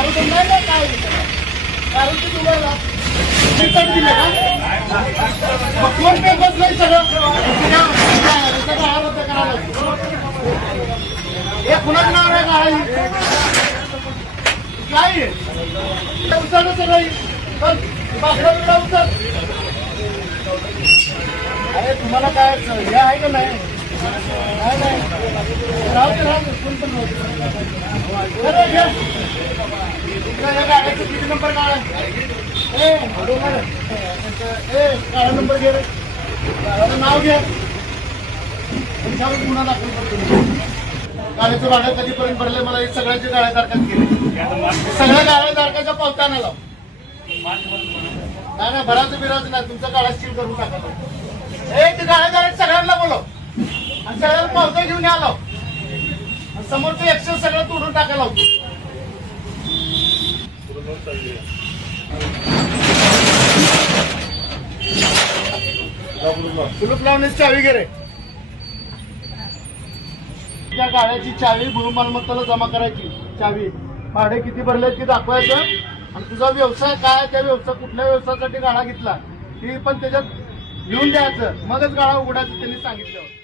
दारू बंद आहे ना काय दारूची तुम्हाला दिले का मग कोण पे बसलंय सगळं रद्द करायला हे कुणाच नाव आहे काय उचल सगळं उचल अरे तुम्हाला काय हे आहे का नाही गाड्याचा किती नंबर काढा काळा नंबर घे नाव घ्या गुन्हा दाखल करतो गाड्याचं भाडं कधीपर्यंत भरले मला एक सगळ्यांची गाड्या तारखात केली सगळ्या गाड्या तारखाच्या पावत्यानं लाव नाही भराचं बिराचं नाही तुमचा गाड्या सील करून टाका ते गाड्या सगळ्यांना बोलव आणि सगळ्यांना पावत्या घेऊन आलो समोरचं एक्शन सगळं तोडून टाकायला होतो कुलूप लावण्याची चावी घे रे त्या गाड्याची चावी गुरु मालमत्ताला जमा करायची चावी भाडे किती भरले ते दाखवायचं आणि तुझा व्यवसाय काय त्या व्यवसाय कुठल्या व्यवसायासाठी गाडा घेतला ती पण त्याच्यात लिहून द्यायचं मगच गाडा उघडायचं त्यांनी सांगितलं